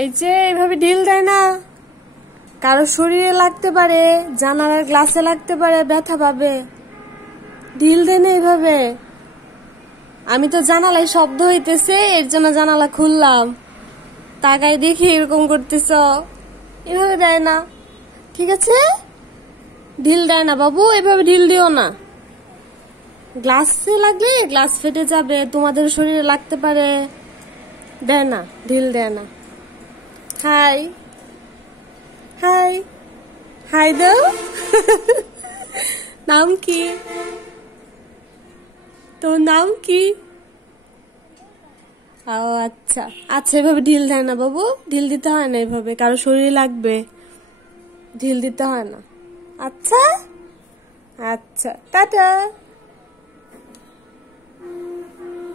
এই যে এইভাবে ঢিল দেয় না, কারো শরীরে লাগতে পারে, জানালার গ্লাসে লাগতে পারে, ব্যথা পাবে। ঢিল দেয় না এইভাবে। আমি তো জানালায় শব্দ হইতেছে, এর জন্য জানালা খুললাম, তাকাই দেখি এরকম করতেছ। এভাবে দেয় না, ঠিক আছে? ঢিল দেয় না বাবু, এভাবে ঢিল দিও না। গ্লাসে লাগলে গ্লাস ফেটে যাবে, তোমাদের শরীরে লাগতে পারে। দেয় না, ঢিল দেয় না। হাই হাই হাই দাও। নাম কি? তোর নাম কি? ও আচ্ছা আচ্ছা, এভাবে ঢিল দেয় না বাবু, ঢিল দিতে হয় না এভাবে, কারো শরীরে লাগবে, ঢিল দিতে হয় না। আচ্ছা আচ্ছা, টাটা।